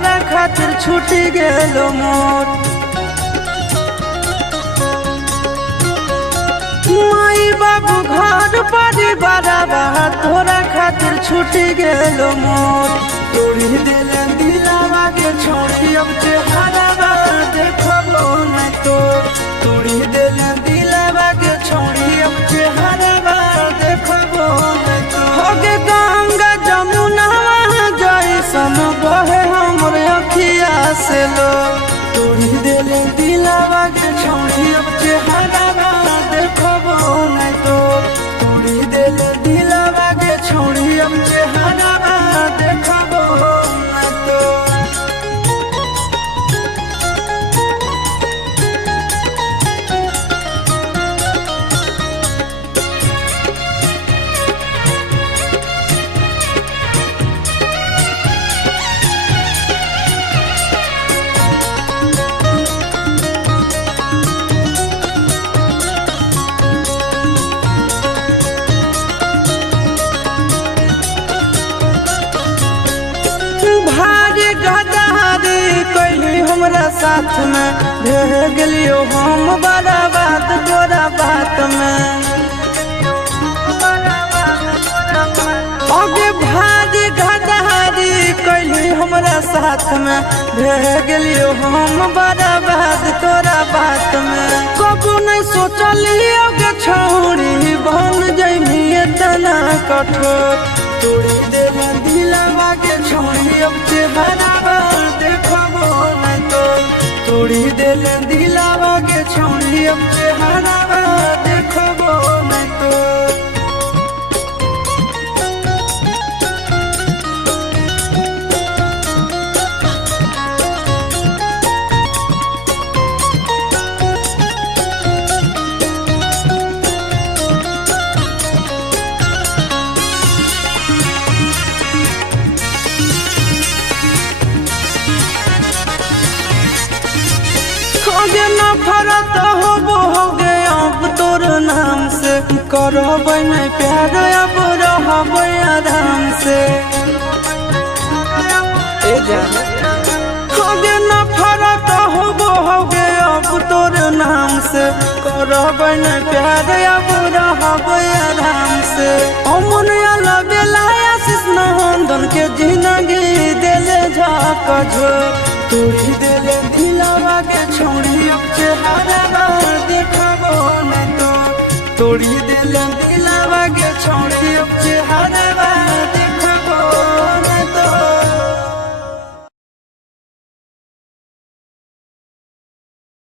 तोरा खातिर छूटी गेलो मोर। माई बाबू घर परिवार तोरा खातिर छूटी गेलो मोर। तोड़ी दिल दिलावा के छोड़ी अब चेहरा देखबो न तो। तोड़ी दिल दिलावा के छोड़ी अब चेहरा देखबो न तो। होगे गंगा जमुना जैसन बहे हमर अखिया से लो। तोड़ी दिल दिलावा के छोड़ी अब चेहरा देखबो न तो। तोड़ी दिल दिलावा के छोड़ी अब चेहरा देखबो न तो। भारी गदारी कैली हमरा साथ में भेह गेलियो हम बड़ा बात तोरा बात में। आगे भारी गदारी कैली हमरा साथ में भेह गेलियो हम बड़ा बात तोरा बात में। कबू नहीं सोचलियो के छोड़ी बन जइमी इतना कठोर। तोड़ी दिल दिलावा के छोड़ी अब चेहरा देखबो न तो। तोड़ी दिल दिलावा के छोड़ी अब चेहरा देखबो न तो। होगे नफरत होगे अब तोर नाम से। करबै नहीं प्यार अब रहबै आराम से। होगे नफरत होगे अब तोर नाम से। करबै नहीं प्यार अब रहबै आराम से। अमन बेला आशीष नंदन के जिंदगी दिले झाक झो। तोड़ी दिल दिलावा के छोड़ी अब चेहरा देखबो न तो। तोड़ी दिल दिलावा के छोड़ी अब चेहरा देखबो न